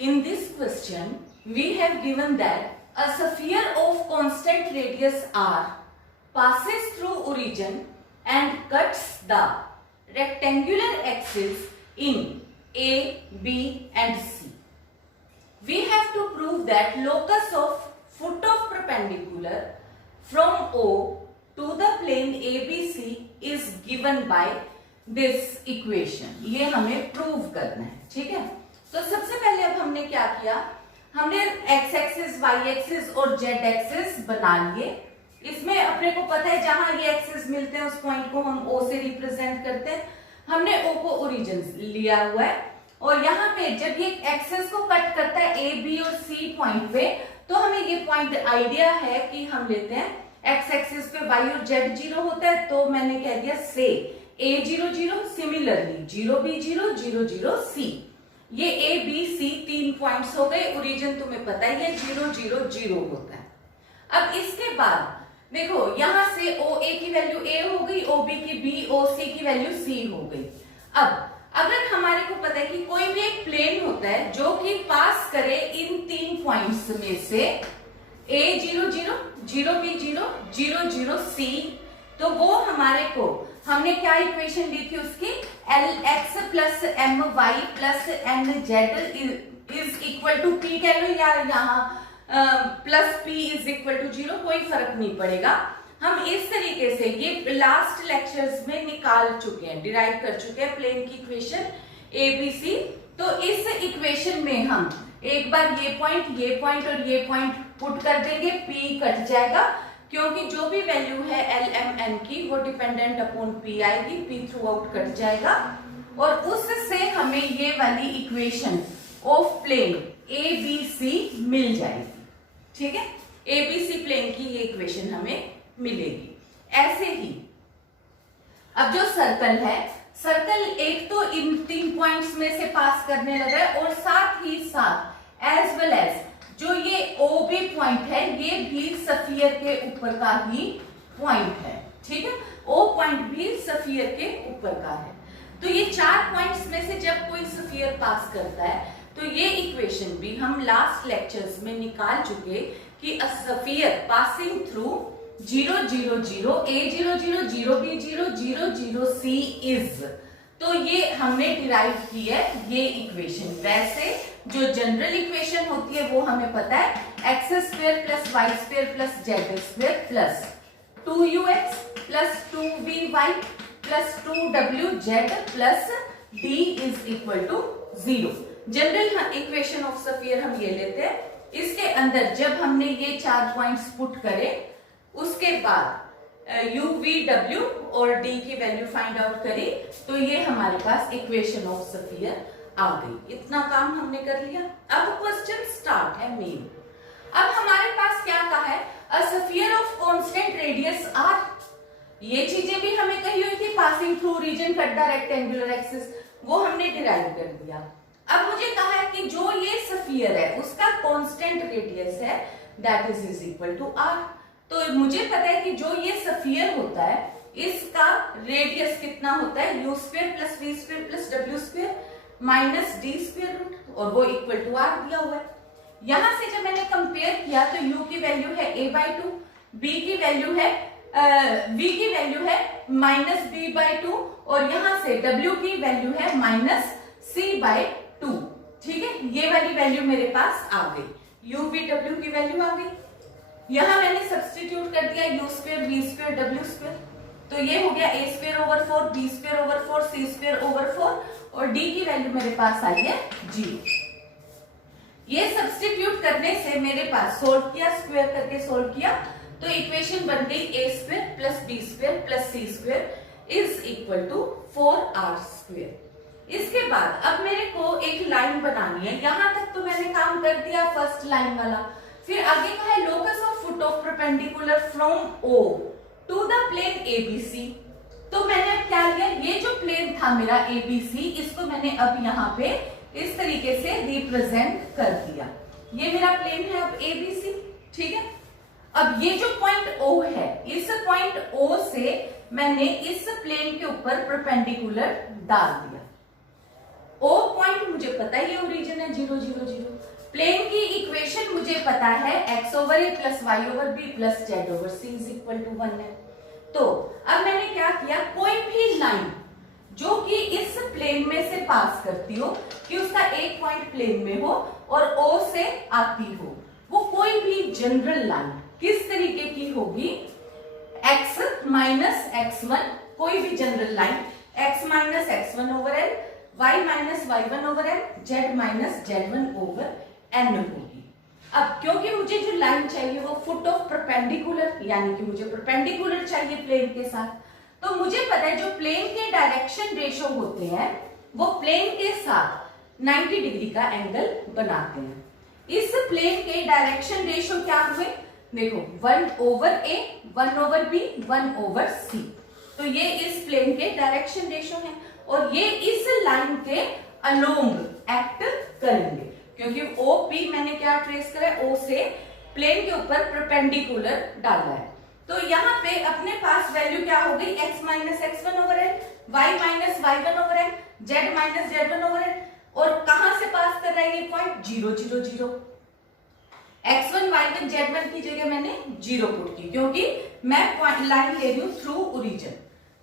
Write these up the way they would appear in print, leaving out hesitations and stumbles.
In this question, we have given that a sphere of constant radius r passes through origin and cuts the rectangular axis in A, B and C. We have to prove that locus of foot of perpendicular from O to the plane ABC is given by this equation. ये हमें prove करना है, ठीक है। तो सबसे पहले अब हमने क्या किया, हमने x एक्सिस, y एक्सिस और z एक्सिस बना लिए। इसमें अपने को पता है जहां ये एक्सिस मिलते हैं उस पॉइंट को हम O से रिप्रेजेंट करते हैं। हमने O को ओरिजिन लिया हुआ है और यहाँ पे जब ये एक्सिस को कट करता है A, B और C पॉइंट पे, तो हमें ये पॉइंट आइडिया है कि हम लेते हैं x एक्सिस पे y और z 0 होता है, तो मैंने कह दिया से A 0 0, सिमिलरली 0 B 0 0 0 C। ये A B C 3 पॉइंट्स हो गए। ओरिजिन तुम्हें पता ही है 0 0 0 होता है। अब इसके बाद देखो यहां से OA की वैल्यू A हो गई, OB की B, OC की वैल्यू C हो गई। अब अगर हमारे को पता है कि कोई भी एक प्लेन होता है जो कि पास करे इन 3 पॉइंट्स में से A 0 0 0 B 0 0 0 C, तो वो हमारे को हमने क्या इक्वेशन दी थी उसकी, LX plus MY plus NZ is equal to P कह लो या यहाँ plus P is equal to 0, कोई फर्क नहीं पड़ेगा। हम इस तरीके से ये लास्ट लेक्चर्स में निकाल चुके हैं, डिराइव कर चुके हैं प्लेन की इक्वेशन ABC। तो इस इक्वेशन में हम एक बार ये पॉइंट और ये पॉइंट पुट कर देंगे, P कट जाएगा क्योंकि जो भी वैल्यू है LMN की वो डिपेंडेंट अपॉन P आएगी, P थ्रू आउट कट जाएगा और उससे हमें ये वाली इक्वेशन ऑफ प्लेन ABC मिल जाएगी, ठीक है। ABC प्लेन की ये इक्वेशन हमें मिलेगी। ऐसे ही अब जो सर्कल है, सर्कल एक तो इन 3 पॉइंट्स में से पास करने लगा है और साथ ही साथ एज वेल एज जो ये OB पॉइंट है ये भी स्फीयर के ऊपर का ही पॉइंट है, ठीक है। O पॉइंट भी स्फीयर के ऊपर का है। तो ये 4 पॉइंट्स में से जब कोई स्फीयर पास करता है तो ये इक्वेशन भी हम लास्ट लेक्चर्स में निकाल चुके कि a sphere passing through 0 0 0 A 0 0 0 B 0 0 0 C is, तो ये हमने डिराइव की है ये इक्वेशन। वैसे जो जनरल इक्वेशन होती है वो हमें पता है x square plus y square plus z square plus 2ux plus 2vy plus 2wz plus d is equal to 0। General equation of sphere हम ये लेते हैं। इसके अंदर जब हमने ये 4 पॉइंट्स पुट करे उसके बाद u v w और d की वैल्यू फाइंड आउट करी, तो ये हमारे पास इक्वेशन ऑफ स्फीयर आ गई। इतना काम हमने कर लिया। अब क्वेश्चन स्टार्ट है मेन। अब हमारे पास क्या कहा है, a sphere of constant radius r। ये चीजें भी हमें कही हुई थी, passing through region cut the rectangular axis, वो हमने डिराइव कर दिया। अब मुझे कहा है कि जो ये स्फीयर है उसका कांस्टेंट रेडियस है that is equal to r। तो मुझे पता है कि जो ये स्फीयर होता है इसका रेडियस कितना होता है, u square plus v square plus w square minus d square root, और वो इक्वल टू r दिया हुआ है। यहां से जब मैंने कंपेयर किया तो u की वैल्यू है a/2, b की वैल्यू है v की वैल्यू है माइनस b/2 और यहां से w की वैल्यू है माइनस c/2, ठीक है। ये वाली वैल्यू मेरे पास आ गई, u v w की वैल्यू आ गई। यहां मैंने सब्स्टिट्यूट कर दिया u square v square w square, तो ये हो गया a square over 4 b square over 4 c square over 4 और d की वैल्यू मेरे पास आई है 0। ये सब्स्टिट्यूट करने से मेरे पास सोल्व किया, स्क्वायर करके सोल्व किया, तो इक्वेशन बन गई a square plus b square plus c square is equal to 4r square. इसके बाद अब मेरे को एक लाइन बनानी है। यहां तक तो मैंने काम कर दिया फर्स्ट लाइन वाला। फिर आगे का है locus of foot of perpendicular from O to the plane ABC। तो मैंने क्या लिया, ये जो प्लेन था मेरा ABC, इसको मैंने अब यहाँ पे इस तरीके से रिप्रेजेंट कर दिया। ये मेरा प्लेन है अब ABC, ठीक है। अब ये जो पॉइंट O है, इस पॉइंट O से मैंने इस प्लेन के ऊपर परपेंडिकुलर डाल दिया। O पॉइंट मुझे पता ही है ओरिजिन है 0 0 0, प्लेन की इक्वेशन मुझे पता है x over a plus y over b plus z over c is equal to 1 है। तो अब मैंने क्या किया, कोई भी लाइन जो कि इस प्लेन में से पास करती हो, कि उसका एक पॉइंट प्लेन में हो और O से आती हो, वो कोई भी जनरल लाइन किस तरीके की होगी, x माइनस x1, कोई भी general line x minus x1 over n, y minus y1 over n, z minus z1 over n होगी। अब क्योंकि मुझे जो लाइन चाहिए वो फुट ऑफ परपेंडिकुलर, यानी कि मुझे परपेंडिकुलर चाहिए प्लेन के साथ, तो मुझे पता है जो प्लेन के डायरेक्शन रेशो होते हैं वो प्लेन के साथ 90 डिग्री का एंगल बनाते हैं। इस प्लेन के डायरेक्शन रेशो क्या हुए, देखो 1 ओवर ए, 1 ओवर बी, 1 ओवर सी, तो ये इस प्लेन के डायरेक्शन रेशो हैं और ये इस लाइन के अलोंग एक्ट करेंगे, क्योंकि ओ पी मैंने क्या ट्रेस करा है, ओ से प्लेन के ऊपर परपेंडिकुलर डाला है। तो यहाँ पे अपने पास वैल्यू क्या हो गई, x minus x1 over n, y minus y1 over n, z minus z1 over n, और कहां से पास कर रहा है ये पॉइंट, 0 0 0। x1 y1 z1 की जगह मैंने 0 पुट की, क्योंकि मैं लाइन ले रही हूं थ्रू ओरिजिन,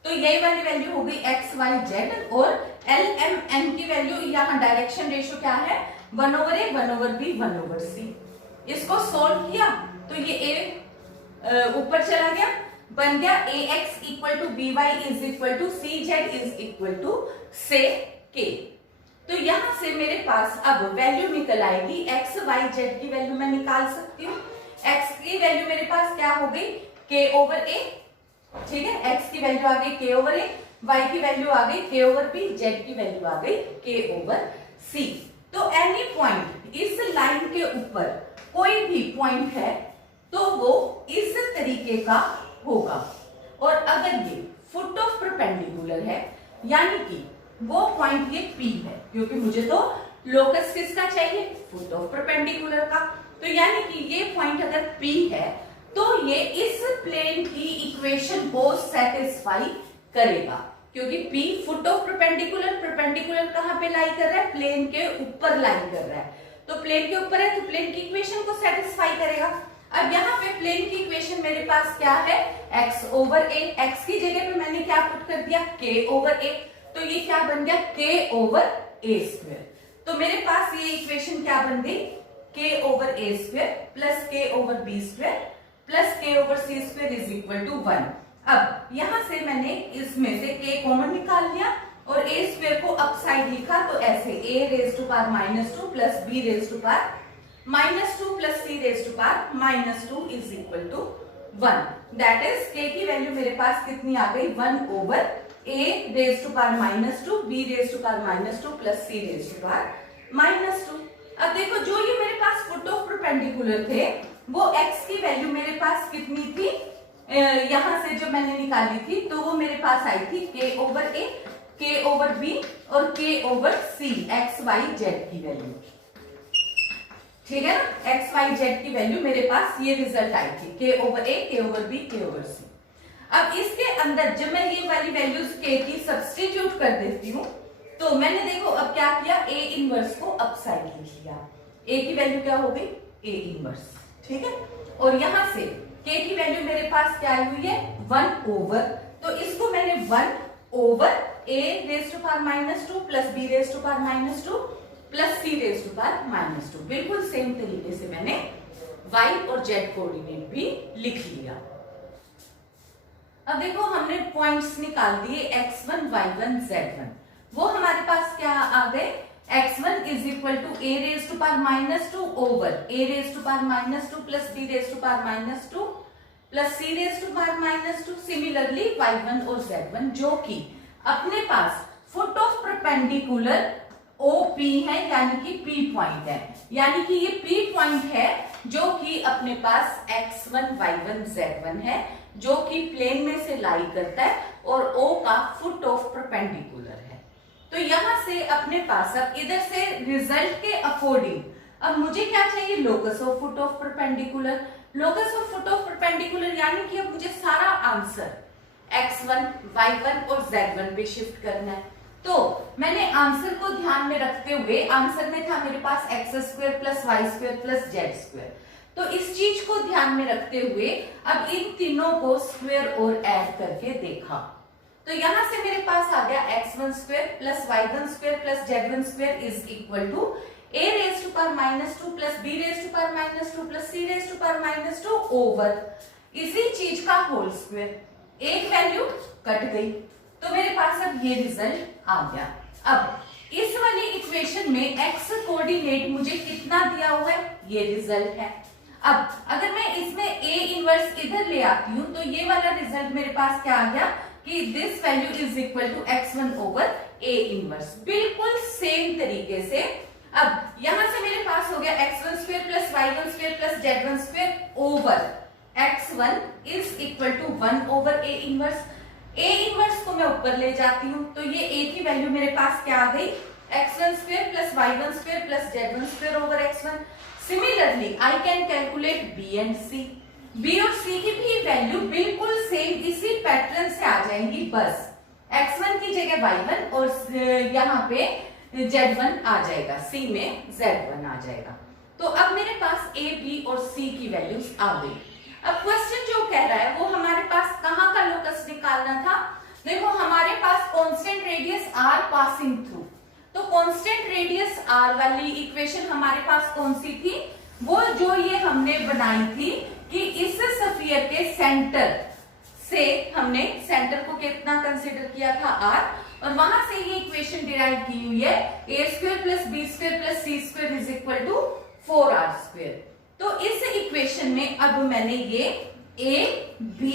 तो यही वाली वैल्यू हो गई x y z, और l m n की वैल्यू, यहाँ डायरेक्शन रेशो क्या है, 1 over a, 1 over b, 1 over c। इसको सोल्व किया तो ये a ऊपर चला गया, बन गया ax equal to by is equal to cz is equal to say k। तो यहां से मेरे पास अब वैल्यू निकल आएगी, x y z की वैल्यू मैं निकाल सकती हूँ। x की वैल्यू मेरे पास क्या हो गई, k ओवर a, ठीक है, x की वैल्यू आ गई k ओवर a, y की वैल्यू आ गई k ओवर b, z की वैल्यू आ गई k ओवर c। तो एनी पॉइंट इस लाइन के ऊपर कोई भी पॉइंट है तो वो इस तरीके का होगा, और अगर ये फुट ऑफ परपेंडिकुलर है, यानी कि वो पॉइंट ये P है, क्योंकि मुझे तो लोकस किसका चाहिए, फुट ऑफ परपेंडिकुलर का, तो यानी कि ये पॉइंट अगर P है तो ये इस प्लेन की इक्वेशन को सेटिस्फाई करेगा, क्योंकि P foot of perpendicular, perpendicular कहां पे लाई कर रहा है, प्लेन के ऊपर लाई कर रहा है, तो प्लेन के ऊपर है तो प्लेन की इक्वेशन को सेटिस्फाई करेगा। अब यहाँ पे प्लेन की इक्वेशन मेरे पास क्या है, x ओवर a, x की जगह पे मैंने क्या पुट कर दिया, k ओवर a, तो ये क्या बन गया, k ओवर a स्क्वायर। तो मेरे पास ये इक्वेशन क्या बन गई, k over a square plus k over b square plus k over c square is equal to 1। अब यहाँ से मैंने इसमें से k कॉमन निकाल लिया और a स्क्वायर को अपसाइड लिखा, तो ऐसे a raise to power -2 plus b raise to power -2 plus c raise to power -2 is equal to 1। That is k की वैल्यू मेरे पास कितनी आ गई, 1 over a raise to power -2, b raise to power -2 plus c raise to power -2। अब देखो जो ये मेरे पास फुट ऑफ परपेंडिकुलर थे वो x की वैल्यू मेरे पास कितनी थी, यहां से जो मैंने निकाली थी तो वो मेरे पास आई थी k over a, k over b और k over c, x y z की वैल्यू, ठीक है ना, x y z की वैल्यू मेरे पास ये रिजल्ट आई थी, k over a, k over b, k over c। अब इसके अंदर जब मैं ये वाली वैल्यूज k की सब्स्टिट्यूट कर देती हूँ, तो मैंने देखो अब क्या किया, a इनवर्स को अपसाइड लिख लिया, a की वैल्यू क्या हो गई, a इनवर्स, ठीक है, और यहां से k की वैल्यू मेरे पास क्या आई हुई है, 1 ओवर, तो इसको मैंने 1 over a raise to power -2 plus b raise to power -2 plus c raise to power -2, बिल्कुल सेम तरीके से मैंने y और z कोऑर्डिनेट भी लिख लिया। अब देखो हमने पॉइंट्स निकाल दिए x1 y1 z1, वो हमारे पास क्या आ गए, x1 is equal to a raise to power -2 over a raise to power -2 plus b raise to power -2 plus c raise to power -2। Similarly y1 और z1 जो कि अपने पास फुट ऑफ परपेंडिकुलर OP है, यानी कि P पॉइंट है, यानी कि ये P पॉइंट है जो कि अपने पास x1 y1 z1 है, जो कि प्लेन में से लाई करता है और O का फुट ऑफ परपेंडिकुलर है। तो यहां से अपने पास अब इधर से रिजल्ट के अकॉर्डिंग अब मुझे क्या चाहिए, locus of foot of perpendicular, locus of foot of perpendicular, यानी कि अब मुझे सारा आंसर x1 y1 और z1 पे शिफ्ट करना है। तो मैंने आंसर को ध्यान में रखते हुए, आंसर में था मेरे पास x square plus y square plus z square, तो इस चीज को ध्यान में रखते हुए अब इन तीनों को स्क्वायर और ऐड करके देखा। तो यहां से मेरे पास आ गया x1 square plus y1 square plus z1 square is equal to a raise to power -2 plus b raise to power -2 plus c raise to power -2 over इसी चीज का होल स्क्वायर। एक वैल्यू कट गई तो मेरे पास अब ये रिजल्ट आ गया। अब इस वाली इक्वेशन में x कोऑर्डिनेट मुझे कितना दिया हुआ है, ये रिजल्ट है। अब अगर मैं इसमें a इनवर्स इधर ले आती हूँ तो ये वाला रिजल्ट मेरे पास क्या आ गया कि this value is equal to x1 over a inverse. बिल्कुल सेम तरीके से अब यहां से मेरे पास हो गया x1 square plus y1 square plus z1 square over x1 is equal to 1 over a inverse. a inverse को मैं ऊपर ले जाती हूँ तो ये a की वैल्यू मेरे पास क्या आ गई, x1 square plus y1 square plus z1 square over x1। Similarly I can calculate b and c। b और c की भी वैल्यू बिल्कुल सेम इसी पैटर्न से आ जाएंगी, बस x1 की जगह y1 और यहाँ पे z1 आ जाएगा, c में z1 आ जाएगा। तो अब मेरे पास a, b और c की वैल्यूज आ गई। अब क्वेश्चन जो कह रहा है वो हमारे पास कहाँ का लोकस निकालना था। देखो हमारे पास constant radius r passing through, तो कांस्टेंट रेडियस r वाली इक्वेशन हमारे पास कौन सी थी, वो जो ये हमने बनाई थी कि इस स्फीयर के सेंटर से हमने सेंटर को कितना कंसीडर किया था r, और वहां से ये इक्वेशन डिराइव की हुई है a square plus b square plus c square is equal to 4r square. तो इस इक्वेशन में अब मैंने ये a, b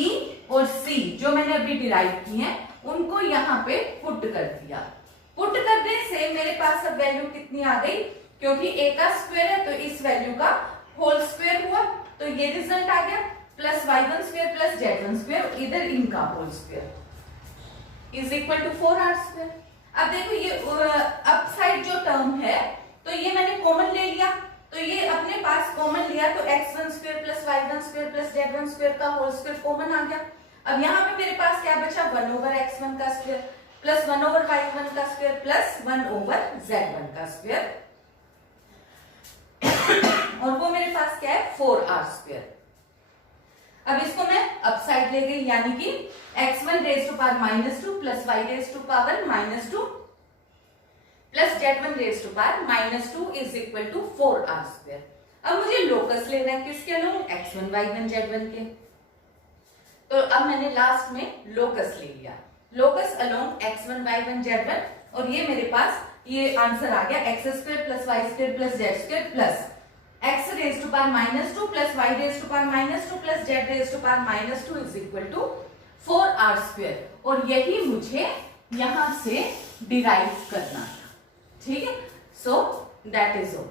और c जो मैंने अभी डिराइव की हैं उनको यहाँ पे पुट कर दिया। पुट करने से मेरे पास अब वैल्यू कितनी आ गई, क्योंकि a का स्क्वायर है तो इस वैल्यू का होल स्क्वायर हुआ, तो ये रिजल्ट आ गया plus y1 square plus z1 square, इधर इनका whole square is equal to 4r square. अब देखो ये अप साइड जो टर्म है तो ये मैंने कॉमन ले लिया, तो ये अपने पास कॉमन लिया तो x1 square plus y1 square plus z1 square का होल स्क्वायर कॉमन आ गया। अब यहाँ पे मेरे पास क्या बचा, 1 ओवर x1 का स्क्वायर प्लस 1 ओवर y1 का स्क्वायर प्लस 1 ओवर z1 का स्क्वायर, और वो मेरे पास क्या है 4r स्क्वायर। अब इसको मैं अप साइड ले गई, यानी कि x1 raise to power -2 plus y raise to power -2 plus z1 raise to power -2 is equal to 4r square. अब मुझे लोकस लेना है किसके अलोंग, x1 y1 z1 के, तो अब मैंने लास्ट में लोकस ले लिया, locus along x1 y1 z1, और ये मेरे पास ये आंसर आ गया x square plus y square plus z square plus x raise to power -2 plus y raise to power -2 plus z raise to power -2 is equal to 4r square, और यही मुझे यहां से डिराइव करना था। ठीक है, सो दैट इज ऑल।